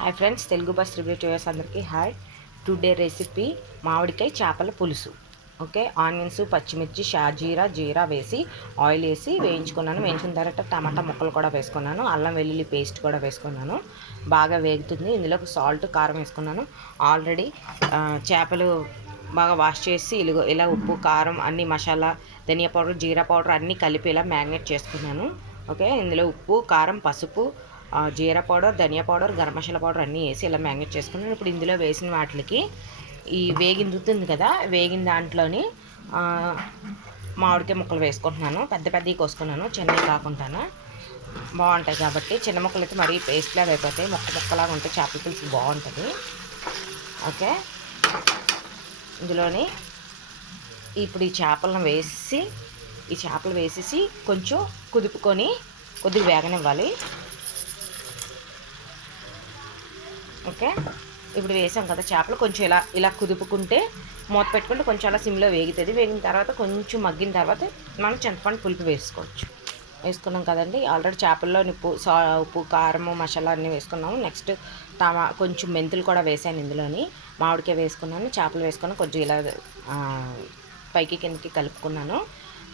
Hi friends, Telugu bus review viewers అందరికీ hi. Today recipe మామిడికాయ చేపల పులుసు. ఓకే, ఆనియన్స్, పచ్చిమిర్చి, జీరా వేసి ఆయిల్ వేసి వేయించుకున్నాను. వేయించిన తర్వాత టమాటా ముక్కలు కూడా వేసుకున్నాను. అల్లం వెల్లుల్లి పేస్ట్ కూడా వేసుకున్నాను. బాగా వేగుతుంది. ఇందులో సాల్ట్, కారం వేసుకున్నాను. ఆల్రెడీ చేపలు బాగా వాష్ చేసి ఇలా ఉప్పు, కారం, అన్ని మసాలా, ధనియా పౌడర్, జీరా పౌడర్ అన్నీ కలిపి ఇలా మ్యారినేట్ చేసుకున్నాను. ఓకే, ఇందులో ఉప్పు, కారం, పసుపు, జీరా పౌడర్, ధనియా పౌడర్, గరం మసాలా పౌడర్ అన్నీ వేసి ఇలా మ్యారినేట్ చేసుకున్నాను. ఇప్పుడు ఇందులో వేసిన వాటికి ఈ వేగిందుతుంది కదా, వేగిన దాంట్లోని మామిడికాయ ముక్కలు వేసుకుంటున్నాను. పెద్దవి కోసుకున్నాను, చిన్నవి కాకుండా బాగుంటాయి కాబట్టి. చిన్న ముక్కలు అయితే మరీ పేస్ట్లాగా అయిపోతాయి, ముక్కలాగా ఉంటే చేపల పులుసు బాగుంటుంది. ఓకే, ఇందులోని ఇప్పుడు ఈ చేపలను వేసేసి కొంచెం కుదుపుకొని కొద్దిగా వేగనివ్వాలి. ఓకే, ఇప్పుడు వేసాం కదా చేపలు, కొంచెం ఇలా కుదుపుకుంటే మూత పెట్టుకుంటే కొంచెం అలా సిమ్లో వేగుతుంది. వేగిన తర్వాత కొంచెం మగ్గిన తర్వాత మనం చింతపండు పులుపు వేసుకున్నాం కదండి. ఆల్రెడీ చేపల్లో ఉప్పు, కారం, మసాలా అన్నీ వేసుకున్నాము. నెక్స్ట్ కొంచెం మెంతులు కూడా వేసాను. ఇందులోని మామిడికాయ వేసుకున్నాను, చేపలు వేసుకున్నాను. కొంచెం ఇలా పైకి కిందకి కలుపుకున్నాను.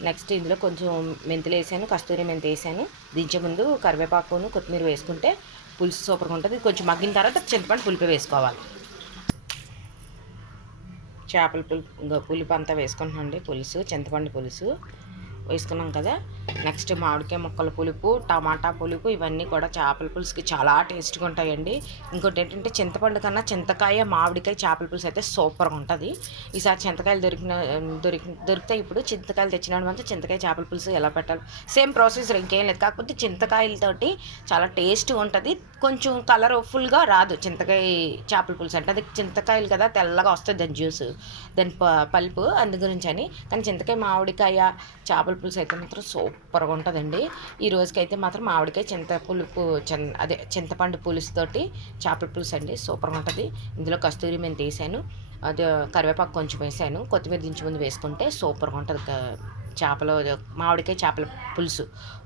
నెక్స్ట్ ఇందులో కొంచెం మెంతులు వేసాను, కస్తూరి మెంతి వేసాను. దించే ముందు కరివేపాకును, కొత్తిమీర వేసుకుంటే పులుసు సూపర్గా ఉంటుంది. కొంచెం మగ్గిన తర్వాత చింతపండు పులుపు వేసుకోవాలి. చేపల పులుపు అంతా వేసుకుంటున్నాండి. చింతపండు పులుసు వేసుకున్నాం కదా. నెక్స్ట్ మామిడికాయ ముక్కల పులుపు, టమాటా పులుపు, ఇవన్నీ కూడా చేపల పులుసుకి చాలా టేస్ట్గా ఉంటాయండి. ఇంకోటి ఏంటంటే చింతపండు కన్నా చింతకాయ, మామిడికాయ చేపల పులుసు అయితే సూపర్గా ఉంటుంది. ఈసారి చింతకాయలు దొరుకుతాయి. ఇప్పుడు చింతకాయలు తెచ్చినప్పుడు మాత్రం చింతకాయ చేపల పులుసు ఎలా పెట్టాలి, సేమ్ ప్రాసెస్, ఇంకేం లేదు. కాకపోతే చింతకాయలతోటి చాలా టేస్ట్గా ఉంటుంది. కొంచెం కలర్ఫుల్గా రాదు చింతకాయ చేపల పులుసు అంటే. అది చింతకాయలు కదా, తెల్లగా వస్తుంది దాని జ్యూస్, దాని పల్పు, అందు గురించి అని. కానీ చింతకాయ, మామిడికాయ చేపల పులుసు అయితే మాత్రం సూపర్గా ఉంటుందండి. ఈ రోజుకైతే మాత్రం మామిడికాయ చింతపండు పులుసుతోటి చేపల పులుసు అండి, సూపర్గా ఉంటుంది. ఇందులో కస్తూరి మెంతి వేసాను, అది కరివేపాకు కొంచెం వేసాను. కొత్తిమీర దించి ముందు వేసుకుంటే సూపర్గా ఉంటుంది మామిడికాయ చేపల పులుసు.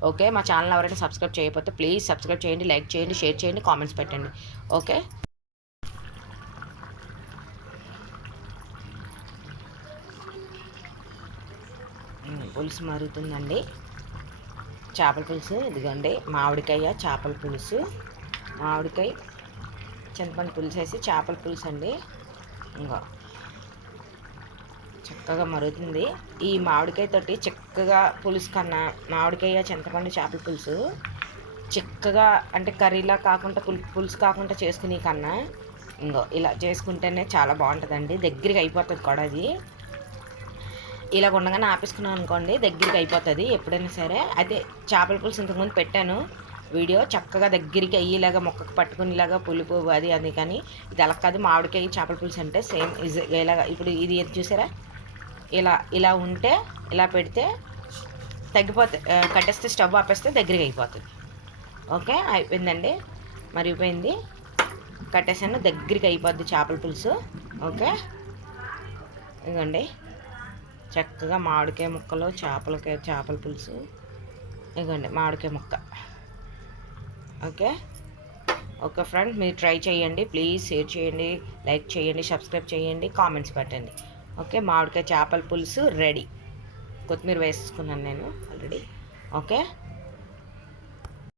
ఓకే, మా ఛానల్ ఎవరైనా సబ్స్క్రైబ్ చేయకపోతే ప్లీజ్ సబ్స్క్రైబ్ చేయండి, లైక్ చేయండి, షేర్ చేయండి, కామెంట్స్ పెట్టండి. ఓకే, పులుసు మరుగుతుందండి. చేపల పులుసు ఇదిగోండి, మామిడికాయ చేపల పులుసు, మామిడికాయ చింతపండు పులుసు వేసి చేపల పులుసు అండి. ఇంకా చక్కగా మరుగుతుంది. ఈ మామిడికాయతోటి చక్కగా పులుసు కన్నా మామిడికాయ చింతపండు చేపల పులుసు చిక్కగా అంటే కర్రీలా కాకుండా పులుసు కాకుండా చేసుకునే కన్నా ఇలా చేసుకుంటేనే చాలా బాగుంటుందండి. దగ్గరికి అయిపోతుంది కూడా. అది ఇలా ఉండగానే ఆపేసుకున్నాం అనుకోండి, దగ్గరికి అయిపోతుంది ఎప్పుడైనా సరే. అయితే చేపల పులుసు ఇంతకుముందు పెట్టాను వీడియో, చక్కగా దగ్గరికి అయ్యేలాగా మొక్కకు పట్టుకునేలాగా పులుపు అది. కానీ ఇది అలా కాదు. మామిడికాయ చేపల పులుసు అంటే సేమ్ ఇలాగా. ఇప్పుడు ఇది చూసారా, ఇలా ఉంటే ఇలా పెడితే తగ్గిపోతుంది. కట్టేస్తే స్టవ్ ఆపేస్తే దగ్గరికి అయిపోతుంది. ఓకే, అయిపోయిందండి, మరిగిపోయింది. కట్టేసాను, దగ్గరికి అయిపోద్ది చేపల పులుసు. ఓకే, ఇదిగోండి చక్కగా మామిడికాయ ముక్కలు, చేపల పులుసు. ఇదిగోండి మామిడికాయ ముక్క. ఓకే ఫ్రెండ్స్, మీరు ట్రై చేయండి. ప్లీజ్ షేర్ చేయండి, లైక్ చేయండి, సబ్స్క్రైబ్ చేయండి, కామెంట్స్ పెట్టండి. ఓకే, మామిడికాయ చేపల పులుసు రెడీ. కొత్తిమీర వేసుకున్నాను నేను ఆల్రెడీ. ఓకే.